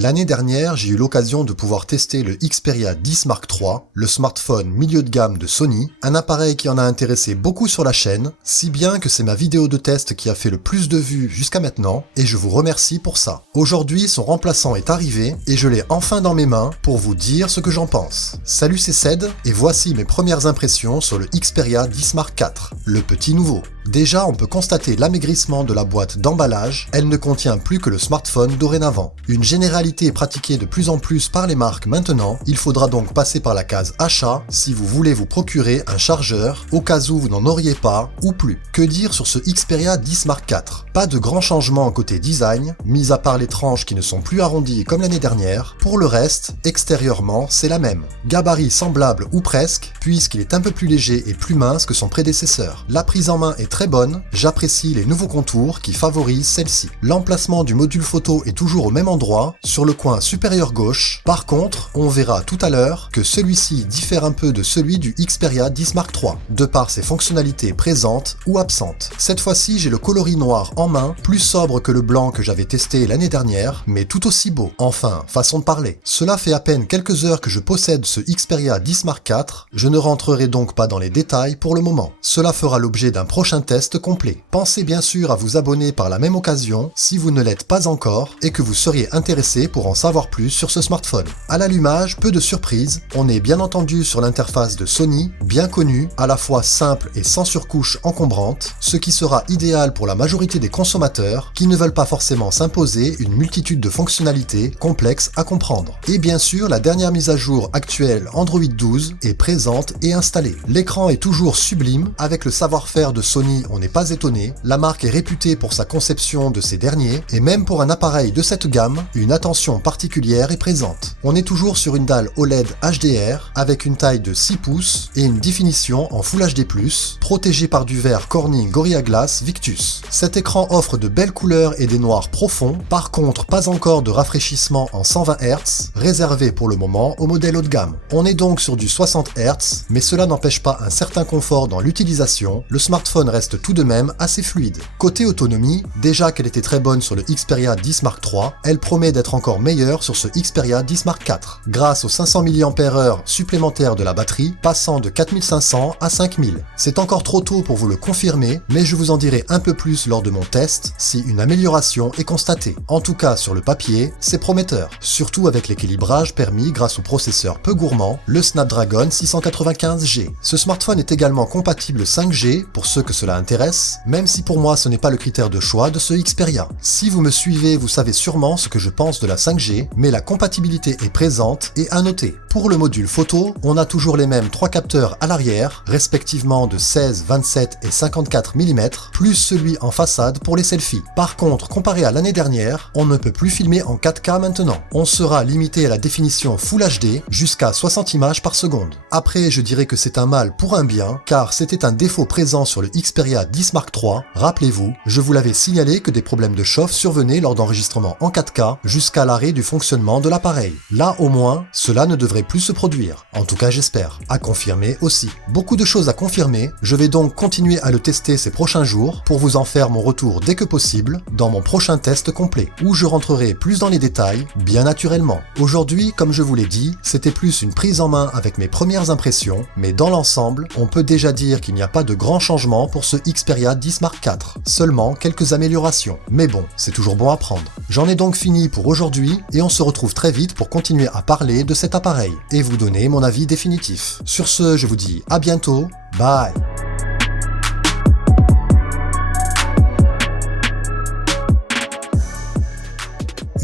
L'année dernière, j'ai eu l'occasion de pouvoir tester le Xperia 10 Mark III, le smartphone milieu de gamme de Sony, un appareil qui en a intéressé beaucoup sur la chaîne, si bien que c'est ma vidéo de test qui a fait le plus de vues jusqu'à maintenant, et je vous remercie pour ça. Aujourd'hui, son remplaçant est arrivé, et je l'ai enfin dans mes mains pour vous dire ce que j'en pense. Salut, c'est Ced, et voici mes premières impressions sur le Xperia 10 Mark IV, le petit nouveau. Déjà, on peut constater l'amaigrissement de la boîte d'emballage, elle ne contient plus que le smartphone dorénavant. Une généralité pratiquée de plus en plus par les marques maintenant, il faudra donc passer par la case achat si vous voulez vous procurer un chargeur au cas où vous n'en auriez pas ou plus. Que dire sur ce Xperia 10 Mark IV? Pas de grands changements côté design, mis à part les tranches qui ne sont plus arrondies comme l'année dernière. Pour le reste, extérieurement, c'est la même. Gabarit semblable ou presque, puisqu'il est un peu plus léger et plus mince que son prédécesseur. La prise en main est très bonne, j'apprécie les nouveaux contours qui favorisent celle-ci. L'emplacement du module photo est toujours au même endroit, sur le coin supérieur gauche. Par contre, on verra tout à l'heure que celui-ci diffère un peu de celui du Xperia 10 Mark III, de par ses fonctionnalités présentes ou absentes. Cette fois-ci, j'ai le coloris noir en main, plus sobre que le blanc que j'avais testé l'année dernière, mais tout aussi beau. Enfin, façon de parler. Cela fait à peine quelques heures que je possède ce Xperia 10 Mark IV, je ne rentrerai donc pas dans les détails pour le moment. Cela fera l'objet d'un prochain test complet. Pensez bien sûr à vous abonner par la même occasion si vous ne l'êtes pas encore et que vous seriez intéressé pour en savoir plus sur ce smartphone. À l'allumage, peu de surprises, on est bien entendu sur l'interface de Sony, bien connue, à la fois simple et sans surcouche encombrante, ce qui sera idéal pour la majorité des consommateurs qui ne veulent pas forcément s'imposer une multitude de fonctionnalités complexes à comprendre. Et bien sûr, la dernière mise à jour actuelle Android 12 est présente et installée. L'écran est toujours sublime, avec le savoir-faire de Sony, on n'est pas étonné, la marque est réputée pour sa conception de ces derniers, et même pour un appareil de cette gamme, une attention particulière est présente. On est toujours sur une dalle OLED HDR, avec une taille de 6 pouces et une définition en Full HD+, protégée par du verre Corning Gorilla Glass Victus. Cet écran offre de belles couleurs et des noirs profonds, par contre pas encore de rafraîchissement en 120 Hz, réservé pour le moment au modèle haut de gamme. On est donc sur du 60 Hz, mais cela n'empêche pas un certain confort dans l'utilisation, le smartphone reste tout de même assez fluide. Côté autonomie, déjà qu'elle était très bonne sur le Xperia 10 Mark III, elle promet d'être encore meilleure sur ce Xperia 10 Mark IV, grâce aux 500 mAh supplémentaires de la batterie, passant de 4500 à 5000. C'est encore trop tôt pour vous le confirmer, mais je vous en dirai un peu plus lors de mon test si une amélioration est constatée. En tout cas, sur le papier, c'est prometteur, surtout avec l'équilibrage permis grâce au processeur peu gourmand, le Snapdragon 695G. Ce smartphone est également compatible 5G pour ceux que cela intéresse, même si pour moi ce n'est pas le critère de choix de ce Xperia. Si vous me suivez, vous savez sûrement ce que je pense de la 5G, mais la compatibilité est présente et à noter. Pour le module photo, on a toujours les mêmes 3 capteurs à l'arrière, respectivement de 16, 27 et 54 mm, plus celui en façade pour les selfies. Par contre, comparé à l'année dernière, on ne peut plus filmer en 4K maintenant. On sera limité à la définition Full HD jusqu'à 60 images par seconde. Après, je dirais que c'est un mal pour un bien, car c'était un défaut présent sur le Xperia 10 Mark III. Rappelez-vous, je vous l'avais signalé que des problèmes de chauffe survenaient lors d'enregistrements en 4K jusqu'à l'arrêt du fonctionnement de l'appareil. Là au moins, cela ne devrait plus se produire. En tout cas j'espère. À confirmer aussi. Beaucoup de choses à confirmer, je vais donc continuer à le tester ces prochains jours pour vous en faire mon retour dès que possible dans mon prochain test complet, où je rentrerai plus dans les détails, bien naturellement. Aujourd'hui, comme je vous l'ai dit, c'était plus une prise en main avec mes premières impressions, mais dans l'ensemble, on peut déjà dire qu'il n'y a pas de grands changements pour ce Xperia 10 Mark IV, seulement quelques améliorations. Mais bon, c'est toujours bon à prendre. J'en ai donc fini pour aujourd'hui et on se retrouve très vite pour continuer à parler de cet appareil et vous donner mon avis définitif. Sur ce, je vous dis à bientôt, bye!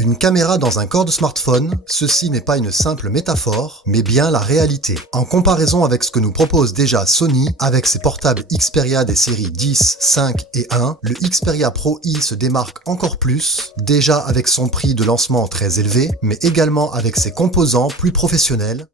Une caméra dans un corps de smartphone, ceci n'est pas une simple métaphore, mais bien la réalité. En comparaison avec ce que nous propose déjà Sony, avec ses portables Xperia des séries 10, 5 et 1, le Xperia Pro I se démarque encore plus, déjà avec son prix de lancement très élevé, mais également avec ses composants plus professionnels,